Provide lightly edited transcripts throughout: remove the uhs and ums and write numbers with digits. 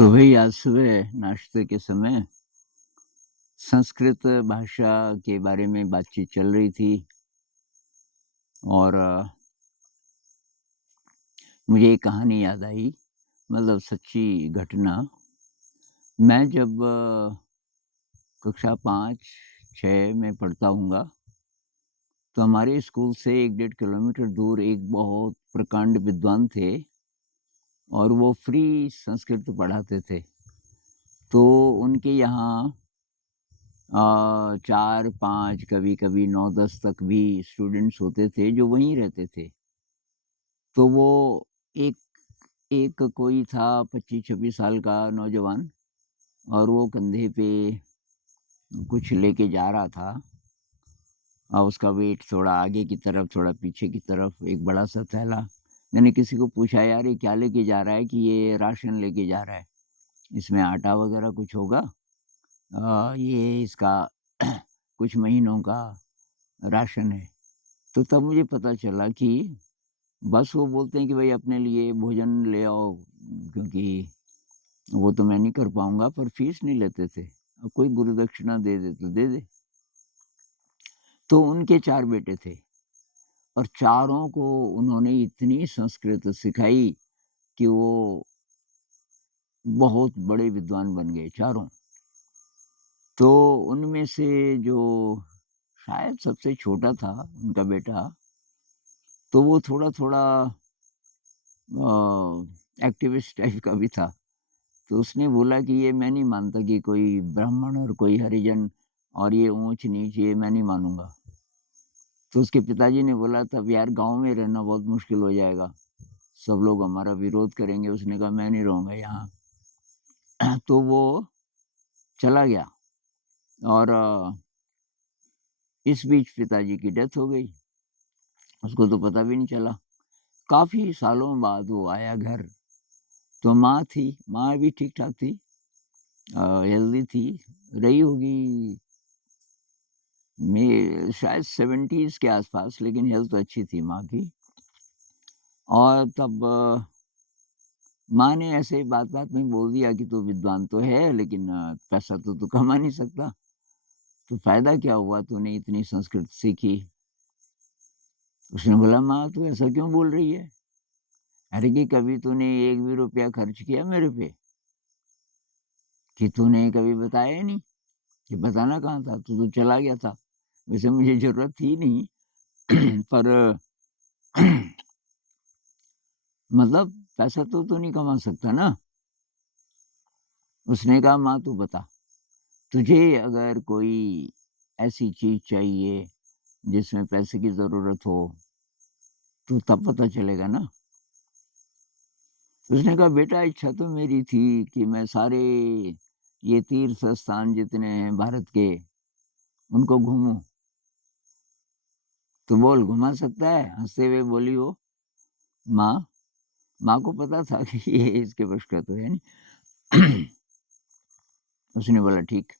तो भाई आज सुबह नाश्ते के समय संस्कृत भाषा के बारे में बातचीत चल रही थी और मुझे एक कहानी याद आई, मतलब सच्ची घटना। मैं जब कक्षा 5-6 में पढ़ता हूँगा, तो हमारे स्कूल से 1 डेढ़ किलोमीटर दूर एक बहुत प्रकांड विद्वान थे और वो फ्री संस्कृत पढ़ाते थे। तो उनके यहाँ 4-5 कभी-कभी 9-10 तक भी स्टूडेंट्स होते थे जो वहीं रहते थे। तो वो एक एक कोई था 25-26 साल का नौजवान और वो कंधे पे कुछ लेके जा रहा था। उसका वेट थोड़ा आगे की तरफ, थोड़ा पीछे की तरफ, एक बड़ा-सा थैला। मैंने किसी को पूछा, यार ये क्या लेके जा रहा है? कि ये राशन लेके जा रहा है। इसमें आटा वगैरह कुछ होगा। ये इसका कुछ महीनों का राशन है। तो तब मुझे पता चला कि बस वो बोलते हैं कि भाई अपने लिए भोजन ले आओ, क्योंकि वो तो मैं नहीं कर पाऊँगा, पर फीस नहीं लेते थे। कोई गुरुदक्षिणा दे दे तो दे दे। तो उनके 4 बेटे थे और चारों को उन्होंने इतनी संस्कृत सिखाई कि वो बहुत बड़े विद्वान बन गए चारों। तो उनमें से जो शायद सबसे छोटा था उनका बेटा, तो वो थोड़ा-थोड़ा एक्टिविस्ट टाइप का भी था। तो उसने बोला कि ये मैं नहीं मानता कि कोई ब्राह्मण और कोई हरिजन और ये ऊँच-नीच ये मैं नहीं मानूँगा। तो उसके पिताजी ने बोला, तब यार गाँव में रहना बहुत मुश्किल हो जाएगा, सब लोग हमारा विरोध करेंगे। उसने कहा मैं नहीं रहूँगा यहाँ। तो वो चला गया और इस बीच पिताजी की डेथ हो गई। उसको तो पता भी नहीं चला। काफ़ी सालों बाद वो आया घर, तो माँ थी, माँ भी ठीक-ठाक थी, हेल्दी थी, रही होगी में शायद 70s के आसपास, लेकिन हेल्थ अच्छी थी माँ की। और तब माँ ने ऐसे ही बात-बात में बोल दिया कि तू विद्वान तो है, लेकिन पैसा तो तू कमा नहीं सकता, तो फ़ायदा क्या हुआ तूने इतनी संस्कृत सीखी? उसने बोला, माँ तू ऐसा क्यों बोल रही है? अरे कि कभी तूने 1 भी रुपया खर्च किया मेरे पे? कि तूने कभी बताया ही नहीं? कि बताना कहाँ था? तू तो चला गया था। वैसे मुझे ज़रूरत थी नहीं पर मतलब पैसा तो तू नहीं कमा सकता ना? उसने कहा, माँ तू बता, तुझे अगर कोई ऐसी चीज़ चाहिए जिसमें पैसे की ज़रूरत हो, तो तब पता चलेगा ना। उसने कहा, बेटा इच्छा तो मेरी थी कि मैं सारे ये तीर्थ स्थान जितने हैं भारत के, उनको घूमूँ। तो बोल घुमा सकता है? हँसते हुए बोली वो माँ। माँ को पता था कि ये इसके बस का तो है नहीं। उसने बोला ठीक,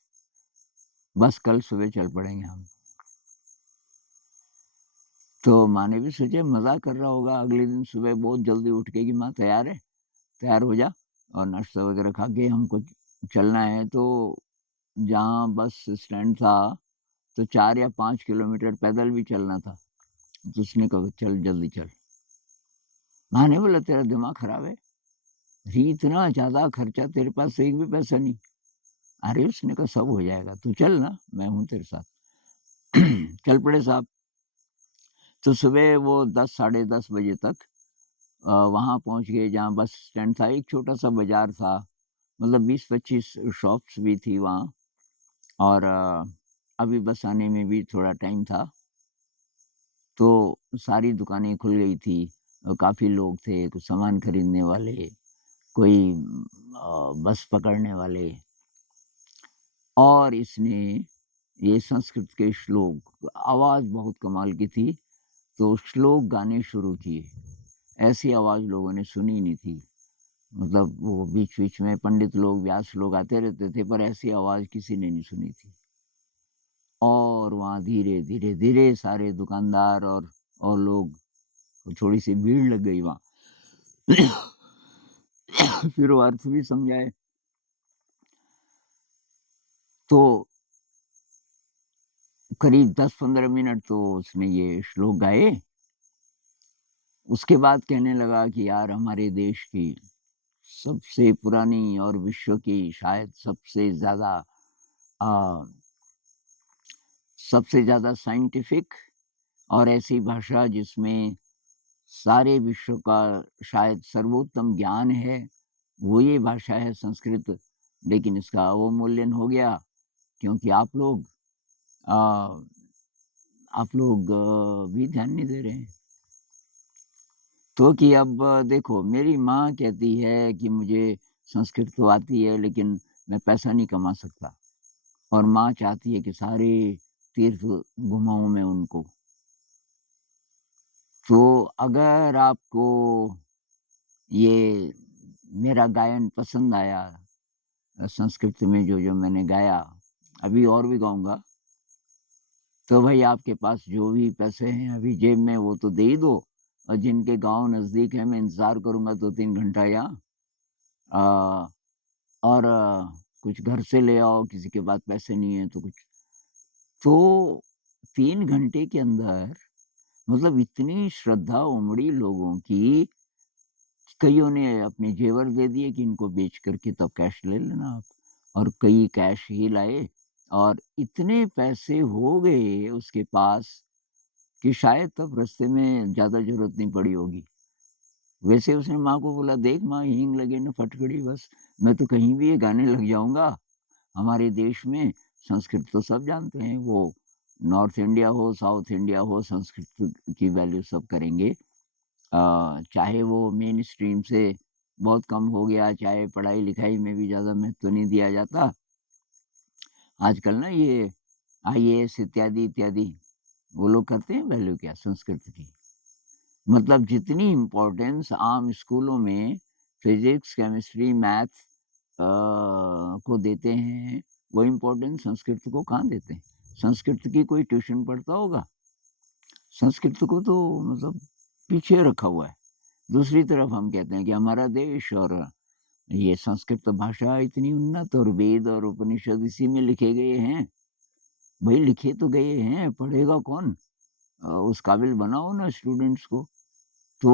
बस कल सुबह चल पड़ेंगे हम। तो माँ ने भी सोचा मज़ाक कर रहा होगा। अगले दिन सुबह बहुत जल्दी उठ के कि माँ तैयार है? तैयार हो जा और नाश्ता वगैरह खा के हमको चलना है। तो जहाँ बस स्टैंड था, तो 4 या 5 किलोमीटर पैदल भी चलना था। तो उसने कहा चल जल्दी चल। माँ ने बोला तेरा दिमाग खराब है? अरे इतना ज़्यादा खर्चा, तेरे पास एक भी पैसा नहीं। अरे उसने कहा सब हो जाएगा, तू चल ना, मैं हूँ तेरे साथ। चल पड़े साहब। तो सुबह वो 10 साढ़े 10 बजे तक वहाँ पहुँच गए जहाँ बस स्टैंड था। एक छोटा-सा बाज़ार था, मतलब 20-25 शॉप्स भी थी वहाँ और अभी बस आने में भी थोड़ा टाइम था। तो सारी दुकानें खुल गई थी। काफ़ी लोग थे, कुछ सामान खरीदने वाले, कोई बस पकड़ने वाले। और इसने ये संस्कृत के श्लोक, आवाज़ बहुत कमाल की थी, तो श्लोक गाने शुरू किए। ऐसी आवाज़ लोगों ने सुनी नहीं थी। मतलब वो बीच-बीच में पंडित लोग, व्यास लोग आते रहते थे, पर ऐसी आवाज़ किसी ने नहीं सुनी थी। और वहाँ धीरे-धीरे सारे दुकानदार और लोग, थोड़ी-सी भीड़ लग गई वहाँ। फिर वो अर्थ भी समझाए। तो करीब 10-15 मिनट तो उसने ये श्लोक गाए। उसके बाद कहने लगा कि यार हमारे देश की सबसे पुरानी और विश्व की शायद अ, सबसे ज़्यादा साइंटिफिक और ऐसी भाषा जिसमें सारे विश्व का शायद सर्वोत्तम ज्ञान है, वो ये भाषा है संस्कृत। लेकिन इसका अवमूल्यन हो गया क्योंकि अ, भी ध्यान नहीं दे रहे हैं। तो कि अब देखो मेरी माँ कहती है कि मुझे संस्कृत तो आती है लेकिन मैं पैसा नहीं कमा सकता और माँ चाहती है कि सारे तीर्थ घुमाऊँ मैं उनको। तो अगर आपको ये मेरा गायन पसंद आया संस्कृत में जो मैंने गाया, अभी और भी गाऊँगा, तो भाई आपके पास जो भी पैसे हैं अभी जेब में वो तो दे ही दो और जिनके गाँव नज़दीक है मैं इंतज़ार करूँगा 2-3 घंटा यहाँ अ, और कुछ घर से ले आओ, किसी के पास पैसे नहीं है तो कुछ। तो 3 घंटे के अंदर मतलब इतनी श्रद्धा उमड़ी लोगों की, कइयों ने अपने जेवर दे दिए कि इनको बेच कर के तब कैश ले लेना आप और कई कैश ही लाए और इतने पैसे हो गए उसके पास कि शायद तब रास्ते में ज़्यादा ज़रूरत नहीं पड़ी होगी। वैसे उसने माँ को बोला, "देख माँ हींग लगे न फटकड़ी बस, मैं तो कहीं भी ये गाने लग जाऊँगा। हमारे देश में संस्कृत तो सब जानते हैं, वो नॉर्थ इंडिया हो, साउथ इंडिया हो, संस्कृत की वैल्यू सब करेंगे। चाहे वो मेन स्ट्रीम से बहुत कम हो गया, चाहे पढ़ाई-लिखाई में भी ज़्यादा महत्व नहीं दिया जाता। आजकल ना ये आईएएस इत्यादि, वो लोग करते हैं वैल्यू क्या संस्कृत की। मतलब जितनी इम्पोर्टेंस आम स्कूलों में फिज़िक्स, केमिस्ट्री, मैथ को देते हैं, वो इम्पोर्टेंस संस्कृत को कहाँ देते हैं? संस्कृत की कोई ट्यूशन पढ़ता होगा? संस्कृत को तो मतलब पीछे रखा हुआ है। दूसरी तरफ हम कहते हैं कि हमारा देश और ये संस्कृत भाषा इतनी उन्नत और वेद और उपनिषद इसी में लिखे गए हैं। भई लिखे तो गए हैं, पढ़ेगा कौन? उस काबिल बनाओ ना स्टूडेंट्स को। तो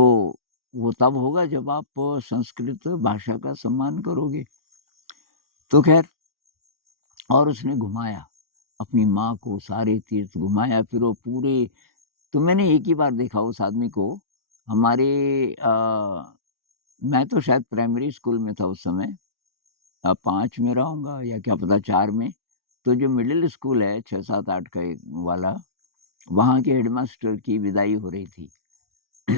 वो तब होगा जब आप संस्कृत भाषा का सम्मान करोगे। तो ख़ैर और उसने घुमाया, अपनी माँ को सारे तीर्थ घुमाया, फिर वो पूरे तो मैंने एक ही बार देखा उस आदमी को, हमारे मैं तो शायद प्राइमरी स्कूल में था उस समय 5 में रहा होऊँगा या क्या पता 4 में, तो जो मिडल स्कूल है 6, 7, 8 का एक वाला, वहाँ के हेडमास्टर की विदाई हो रही थी।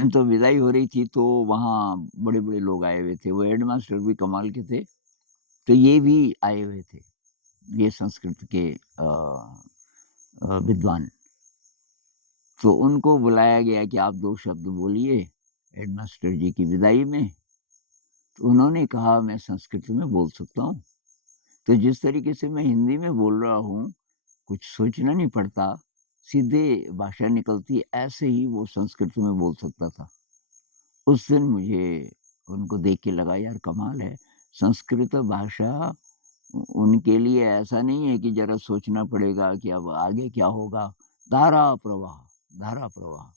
तो विदाई हो रही थी तो वहाँ बड़े-बड़े लोग आए हुए थे, वो हेडमास्टर भी कमाल के थे, तो ये भी आए हुए थे, ये संस्कृत के विद्वान। तो उनको बुलाया गया कि आप 2 शब्द बोलिए हेडमास्टर जी की विदाई में, तो उन्होंने कहा मैं संस्कृत में बोल सकता हूँ। तो जिस तरीके से मैं हिंदी में बोल रहा हूँ, कुछ सोचना नहीं पड़ता, सीधे भाषा निकलती है, ऐसे ही वो संस्कृत में बोल सकता था। उस दिन मुझे उनको देख के लगा यार कमाल है, संस्कृत भाषा उनके लिए ऐसा नहीं है कि ज़रा सोचना पड़ेगा कि अब आगे क्या होगा, धारा प्रवाह, धारा प्रवाह।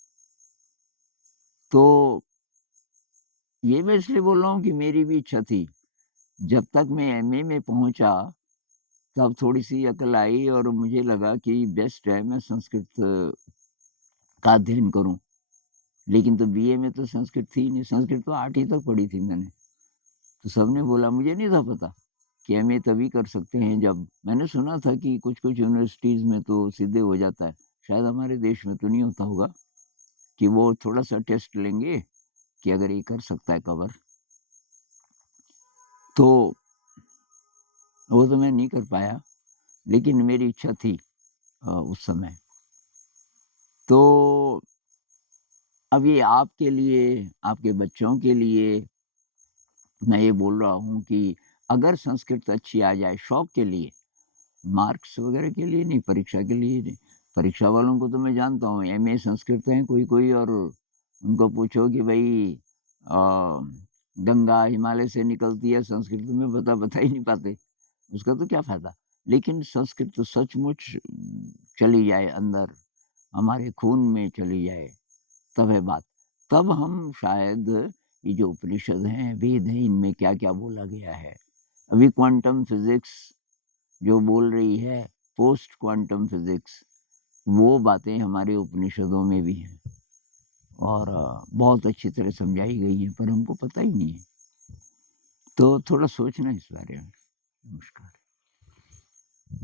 तो ये मैं इसलिए बोल रहा हूँ कि मेरी भी इच्छा थी, जब तक मैं एमए में पहुँचा, तब थोड़ी-सी अकल आई और मुझे लगा कि बेस्ट है मैं संस्कृत का अध्ययन करूँ। लेकिन तो बीए में तो संस्कृत थी ही नहीं, संस्कृत तो 8वीं तक पढ़ी थी मैंने। तो सबने बोला मुझे नहीं था पता कि एमए तभी कर सकते हैं जब मैंने सुना था कि कुछ-कुछ यूनिवर्सिटीज़ में तो सीधे हो जाता है। शायद हमारे देश में तो नहीं होता होगा कि वो थोड़ा-सा टेस्ट लेंगे कि अगर ये कर सकता है कवर। तो वो तो मैं नहीं कर पाया, लेकिन मेरी इच्छा थी उस समय। तो अब ये आपके लिए, आपके बच्चों के लिए मैं ये बोल रहा हूँ कि अगर संस्कृत अच्छी आ जाए शौक के लिए, मार्क्स वगैरह के लिए नहीं, परीक्षा के लिए नहीं। परीक्षा वालों को तो मैं जानता हूँ, एमए संस्कृत हैं कोई-कोई और उनको पूछो कि भई अ, गंगा हिमालय से निकलती है संस्कृत में बता ही नहीं पाते। उसका तो क्या फ़ायदा? लेकिन संस्कृत तो सचमुच चली जाए अंदर, हमारे खून में चली जाए, तब है बात। तब हम शायद ये जो उपनिषद हैं, वेद हैं, इनमें क्या-क्या बोला गया है। अभी क्वांटम फिज़िक्स जो बोल रही है, पोस्ट क्वांटम फिज़िक्स, वो बातें हमारे उपनिषदों में भी हैं और बहुत अच्छी तरह समझाई गई हैं, पर हमको पता ही नहीं है। तो थोड़ा सोचना इस बारे में। नमस्कार।